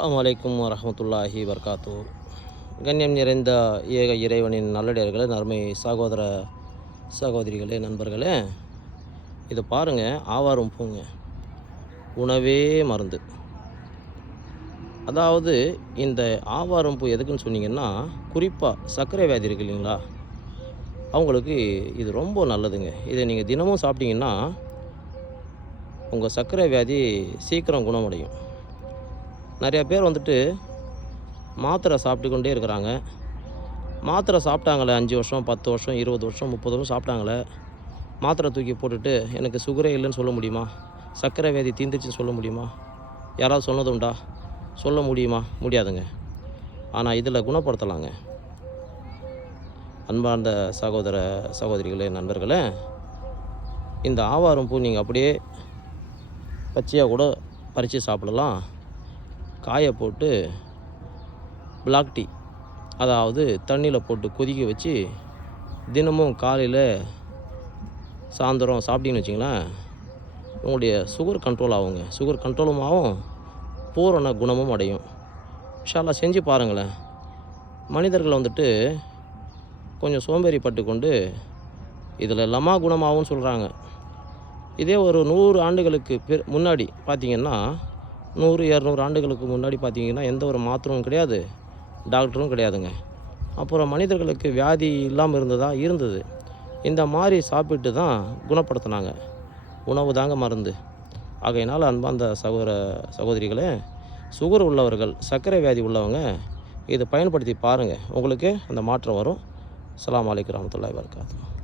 வலைக்கும் வரமத்துல்லாஹி வர்காத்து கண்ணியம் நிறைந்த ஏக இறைவனின் நல்லடியர்களே நர்மை சகோதர சகோதரிகளே நண்பர்களே இது பாருங்கள் ஆவாரம் பூங்க. உணவே மருந்து. அதாவது இந்த ஆவாரம் பூ எதுக்குன்னு சொன்னீங்கன்னா குறிப்பாக சர்க்கரை வியாதி இருக்கு இல்லைங்களா? அவங்களுக்கு இது ரொம்ப நல்லதுங்க. இதை நீங்கள் தினமும் சாப்பிட்டீங்கன்னா உங்கள் சர்க்கரை வியாதி சீக்கிரம் குணமடையும். நிறையா பேர் வந்துட்டு மாத்திரை சாப்பிட்டு கொண்டே இருக்கிறாங்க. மாத்திரை சாப்பிட்டாங்களே அஞ்சு வருஷம் பத்து வருஷம் இருபது வருஷம் முப்பது வருஷம் சாப்பிட்டாங்களே மாத்திரை தூக்கி போட்டுட்டு எனக்கு சுகரே இல்லைன்னு சொல்ல முடியுமா? சர்க்கரை வியாதி தீந்துச்சுன்னு சொல்ல முடியுமா? யாராவது சொன்னது உண்டா? சொல்ல முடியுமா? முடியாதுங்க. ஆனால் இதில் குணப்படுத்தலாங்க. அன்பார்ந்த சகோதர சகோதரிகளே நண்பர்களே இந்த ஆவாரம் பூ நீங்கள் அப்படியே பச்சையாக கூட பறித்து சாப்பிடலாம். காய போட்டு பிளாக் டீ அதாவது தண்ணியில் போட்டு கொதிக்க வச்சு தினமும் காலையில் சாயந்தரம் சாப்பிட்டீங்கன்னு வச்சிங்களேன் உங்களுடைய சுகர் கண்ட்ரோல் ஆகுங்க. சுகர் கண்ட்ரோலும் ஆகும் பூரண குணமும் அடையும். ஷாலா செஞ்சு பாருங்களேன். மனிதர்கள் வந்துட்டு கொஞ்சம் சோம்பேறிப்பட்டு கொண்டு இதில் எல்லாமா குணமாகவும் சொல்கிறாங்க இதே ஒரு நூறு ஆண்டுகளுக்கு பிற முன்னாடி பார்த்திங்கன்னா நூறு இரநூறு ஆண்டுகளுக்கு முன்னாடி பார்த்தீங்கன்னா எந்த ஒரு மாத்திரமும் கிடையாது. டாக்டரும் கிடையாதுங்க. அப்புறம் மனிதர்களுக்கு வியாதி இல்லாமல் இருந்ததா? இருந்தது. இந்த மாதிரி சாப்பிட்டு தான் குணப்படுத்தினாங்க. உணவு தாங்க மருந்து. ஆகையினால் அன்பார்ந்த சகோதர சகோதரிகளே சுகர் உள்ளவர்கள் சர்க்கரை வியாதி உள்ளவங்க இதை பயன்படுத்தி பாருங்கள் உங்களுக்கு அந்த மாற்றம் வரும். அஸ்ஸலாமு அலைக்கு ரமத்துல்லாய் வபரகாத்துஹு.